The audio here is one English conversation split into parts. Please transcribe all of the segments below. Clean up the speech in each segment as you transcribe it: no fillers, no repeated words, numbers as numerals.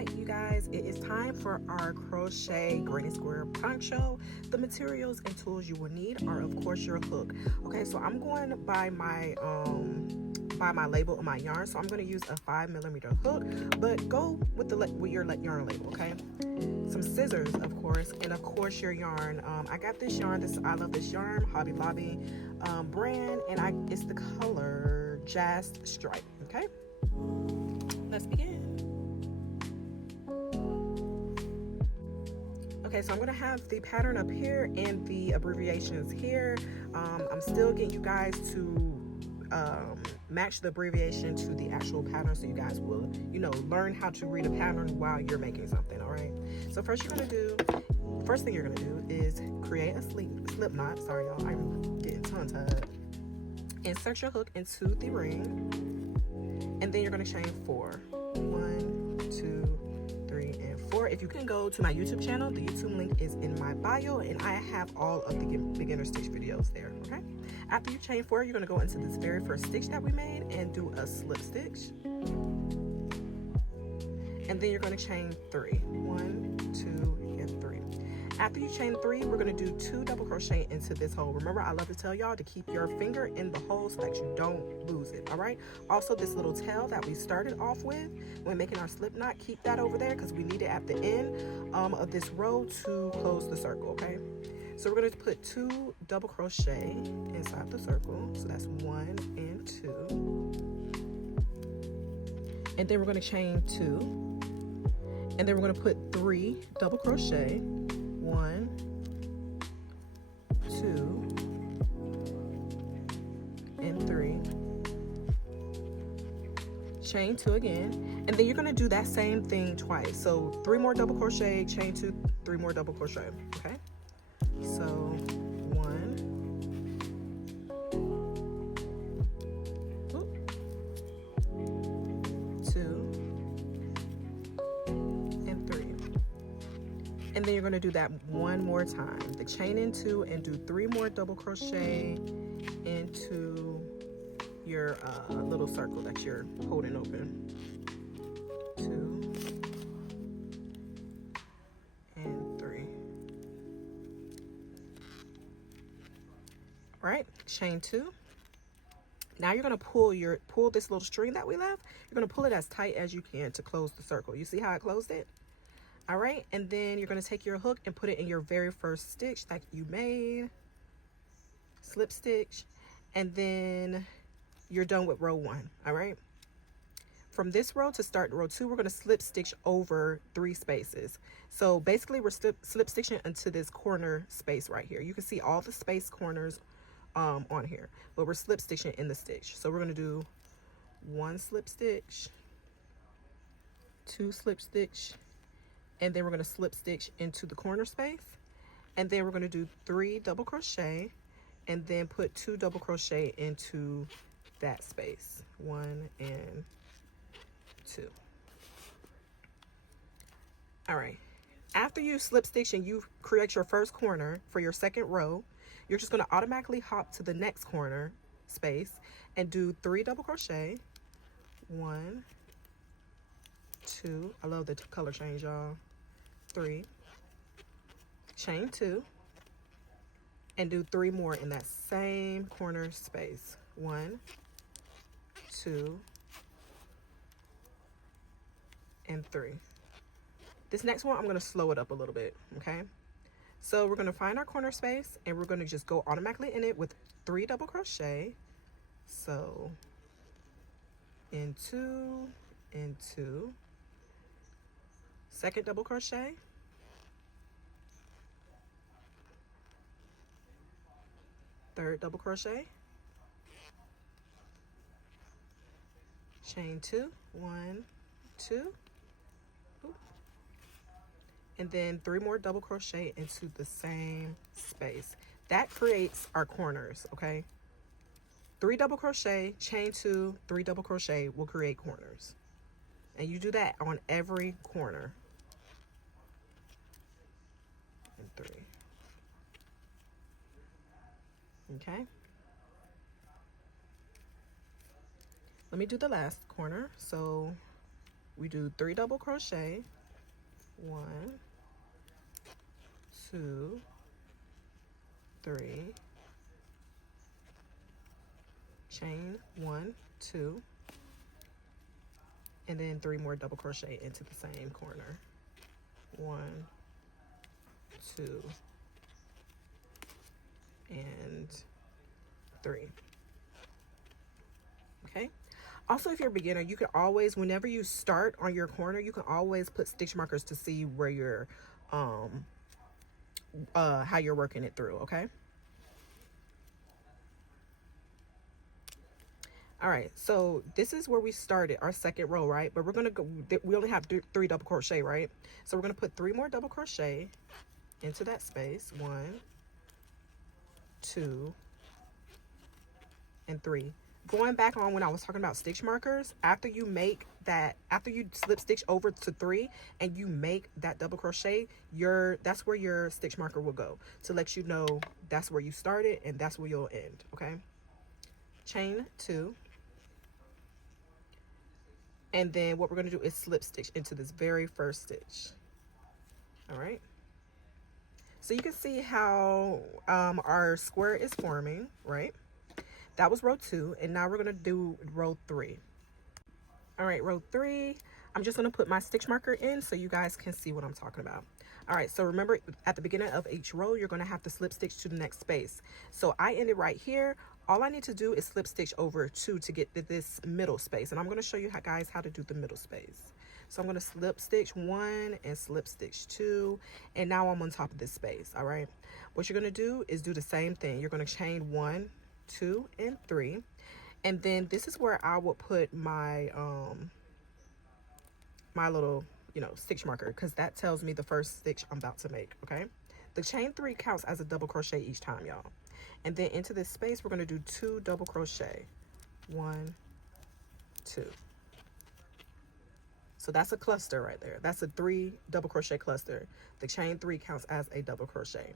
Alright, you guys, it is time for our crochet granny square poncho. The materials and tools you will need are, of course, your hook. Okay, so I'm going by my label on my yarn, so I'm going to use a 5mm hook, but go with your yarn label. Okay, some scissors, of course, and of course your yarn. I got this yarn. I love this yarn, Hobby Lobby brand, and it's the color Jazz Stripe. Okay, let's begin. Okay, so I'm gonna have the pattern up here and the abbreviations here. I'm still getting you guys to match the abbreviation to the actual pattern, so you guys will, learn how to read a pattern while you're making something. All right. So first thing you're gonna do is create a slip knot. Sorry, y'all, I'm getting tongue-tied. Insert your hook into the ring, and then you're gonna chain 4. 1, 2, 3, and 4. If you can go to my YouTube channel, the YouTube link is in my bio, and I have all of the beginner stitch videos there. Okay. After you chain 4, you're going to go into this very first stitch that we made and do a slip stitch, and then you're going to chain 3. 1, 2, and 3. After you chain 3, we're going to do 2 double crochet into this hole. Remember, I love to tell y'all to keep your finger in the hole so that you don't lose it. All right. Also, this little tail that we started off with when making our slip knot, keep that over there because we need it at the end of this row to close the circle. Okay. So we're going to put 2 double crochet inside the circle. So that's 1 and 2. And then we're going to chain 2. And then we're going to put 3 double crochet. 1, 2, and 3. Chain 2 again. And then you're going to do that same thing twice. So 3 more double crochet, chain 2, 3 more double crochet. Okay. So 1, 2, and 3. And then you're going to do that one more time. The chain in 2 and do 3 more double crochet into your little circle that you're holding open. 2 and 3. Right, chain 2. Now you're going to pull this little string that we left. You're going to pull it as tight as you can to close the circle. You see how I closed it? All right, and then you're going to take your hook and put it in your very first stitch that you made, slip stitch, and then you're done with row 1. All right, from this row to start row 2, we're going to slip stitch over 3 spaces. So basically we're slip stitching into this corner space right here. You can see all the space corners on here, but we're slip stitching in the stitch. So we're going to do 1 slip stitch, 2 slip stitch, and then we're going to slip stitch into the corner space, and then we're going to do 3 double crochet, and then put 2 double crochet into that space. 1 and 2. All right, after you slip stitch and you create your first corner for your second row, you're just going to automatically hop to the next corner space and do 3 double crochet. 1, 2, I love the color change, y'all. 3, chain 2, and do 3 more in that same corner space. 1, 2, and 3. This next one, I'm going to slow it up a little bit. Okay, so we're going to find our corner space and we're going to just go automatically in it with 3 double crochet. So in 2 and 2, second double crochet, third double crochet, chain 2, 1, 2, and then 3 more double crochet into the same space. That creates our corners. Okay, 3 double crochet, chain 2, 3 double crochet will create corners, and you do that on every corner. And 3. Okay, let me do the last corner. So we do 3 double crochet, 1, 2, 3, chain 1, 2, and then 3 more double crochet into the same corner. 1, 2, and 3. Okay. Also, if you're a beginner, you can always, whenever you start on your corner, you can always put stitch markers to see where you're how you're working it through. Okay. All right, so this is where we started our second row, right? But we're gonna go, we only have 3 double crochet, right? So we're gonna put 3 more double crochet into that space. 1, 2, and 3. Going back on when I was talking about stitch markers, after you make that, after you slip stitch over to 3 and you make that double crochet, that's where your stitch marker will go, to let you know that's where you started and that's where you'll end. Okay, chain 2. And then what we're going to do is slip stitch into this very first stitch. All right. So you can see how our square is forming, right? That was row 2. And now we're going to do row 3. All right, row 3. I'm just going to put my stitch marker in so you guys can see what I'm talking about. All right, so remember at the beginning of each row, you're going to have to slip stitch to the next space. So I ended right here. All I need to do is slip stitch over 2 to get to this middle space. And I'm going to show you guys how to do the middle space. So I'm going to slip stitch 1 and slip stitch 2. And now I'm on top of this space. All right. What you're going to do is do the same thing. You're going to chain 1, 2, and 3. And then this is where I will put my, my little, stitch marker, because that tells me the first stitch I'm about to make. Okay. The chain 3 counts as a double crochet each time, y'all. And then into this space, we're going to do 2 double crochet. 1, 2. So that's a cluster right there. That's a 3 double crochet cluster. The chain 3 counts as a double crochet.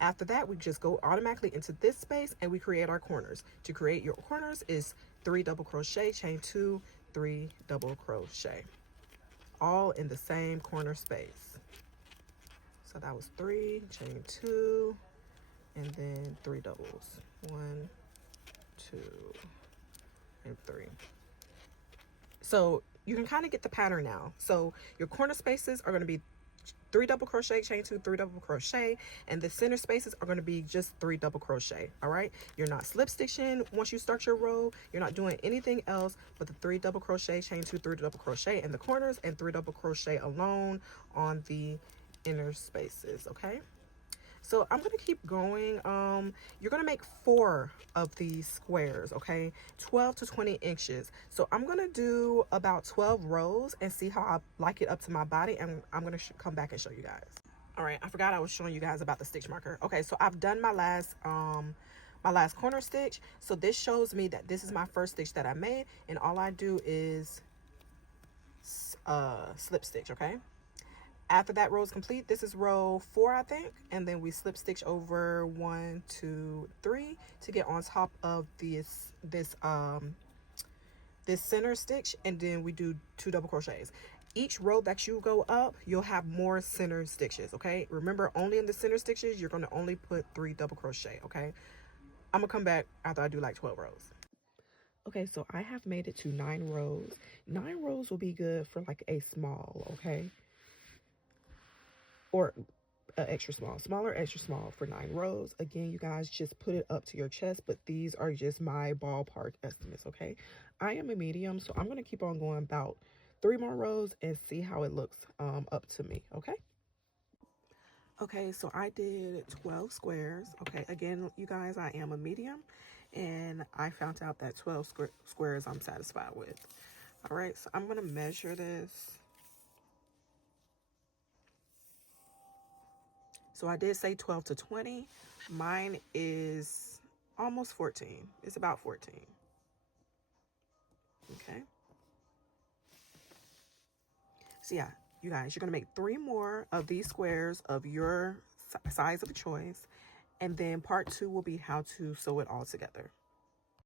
After that, we just go automatically into this space and we create our corners. To create your corners is 3 double crochet, chain 2, 3 double crochet. All in the same corner space. So that was 3, chain 2, and then 3 doubles. 1, 2, and 3. So you can kind of get the pattern now. So your corner spaces are going to be 3 double crochet, chain 2, 3 double crochet, and the center spaces are going to be just 3 double crochet. All right, you're not slip stitching once you start your row. You're not doing anything else but the 3 double crochet, chain 2, 3 double crochet in the corners, and 3 double crochet alone on the inner spaces. Okay, so I'm going to keep going. You're going to make 4 of these squares, okay? 12 to 20 inches. So I'm going to do about 12 rows and see how I like it up to my body. And I'm going to come back and show you guys. All right, I forgot I was showing you guys about the stitch marker. Okay, so I've done my last corner stitch. So this shows me that this is my first stitch that I made. And all I do is slip stitch, okay? After that row is complete, this is row 4, I think, and then we slip stitch over 1, 2, 3 to get on top of this center stitch, and then we do 2 double crochets. Each row that you go up, you'll have more center stitches. Okay, remember, only in the center stitches you're going to only put 3 double crochet. Okay, I'm gonna come back after I do like 12 rows. Okay, so I have made it to 9 rows. 9 rows will be good for like a small, okay, or extra small, smaller, extra small for 9 rows. Again, you guys just put it up to your chest, but these are just my ballpark estimates. Okay, I am a medium, so I'm going to keep on going about 3 more rows and see how it looks up to me. Okay, so I did 12 squares. Okay, again, you guys, I am a medium, and I found out that 12 squares I'm satisfied with. All right, so I'm going to measure this. So I did say 12 to 20. Mine is almost 14. It's about 14. Okay. So yeah, you guys, you're going to make 3 more of these squares of your size of choice. And then part 2 will be how to sew it all together.